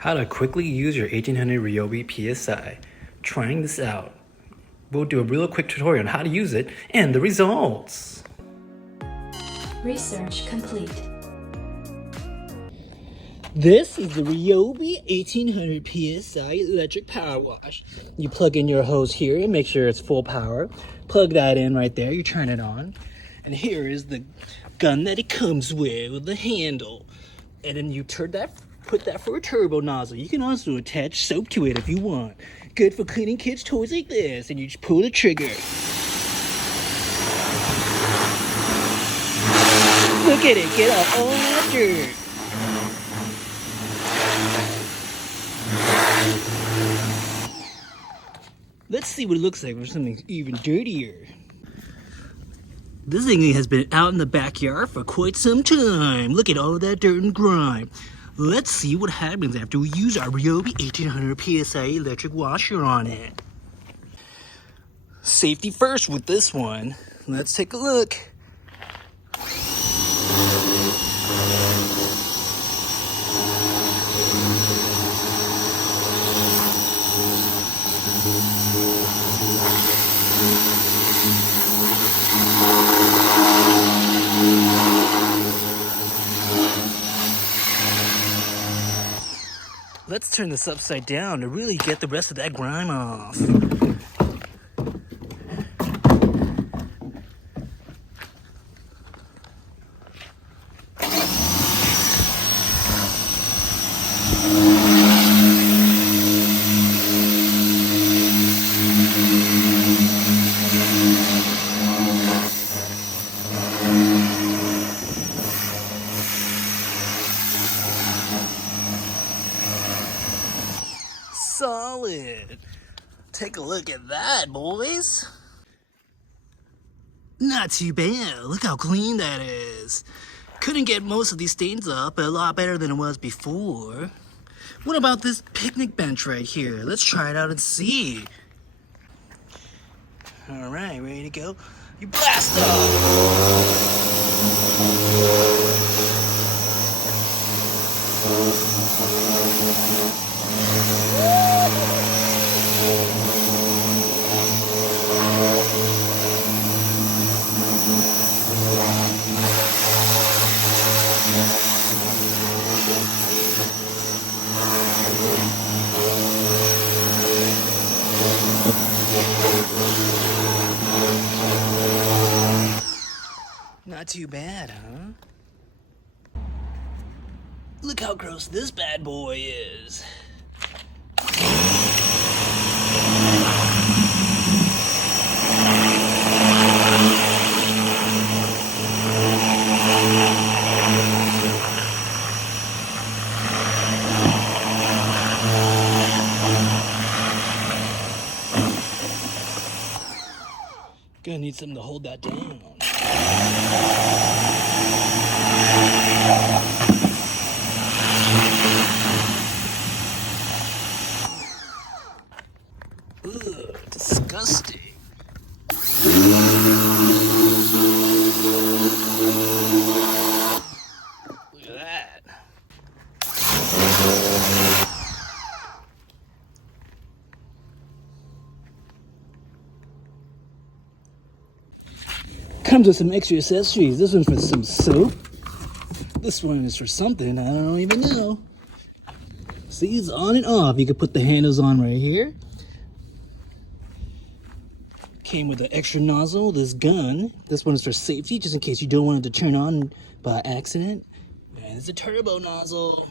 How to quickly use your 1800 RYOBI PSI. Trying this out. We'll do a real quick tutorial on how to use it and the results. Research complete. This is the RYOBI 1800 PSI electric power wash. You plug in your hose here and make sure it's full power. Plug that in right there, you turn it on. And here is the gun that it comes with the handle. And then you put that for a turbo nozzle. You can also attach soap to it if you want. Good for cleaning kids' toys like this. And you just pull the trigger. Look at it, get off all that dirt. Let's see what it looks like for something even dirtier. This thing has been out in the backyard for quite some time. Look at all that dirt and grime. Let's see what happens after we use our RYOBI 1800 PSI electric washer on it. Safety first with this one. Let's take a look. Let's turn this upside down to really get the rest of that grime off. Solid. Take a look at that, boys. Not too bad. Look how clean that is. Couldn't get most of these stains up, but a lot better than it was before. What about this picnic bench right here? Let's try it out and see. All right, ready to go? You blast off. Not too bad, huh? Look how gross this bad boy is. Gonna need something to hold that down. Ugh, disgusting. Look at that. Comes with some extra accessories. This one's for some soap. This one is for something, I don't even know. See, it's on and off. You can put the handles on right here. Came with an extra nozzle, this gun. This one is for safety, just in case you don't want it to turn on by accident. And it's a turbo nozzle.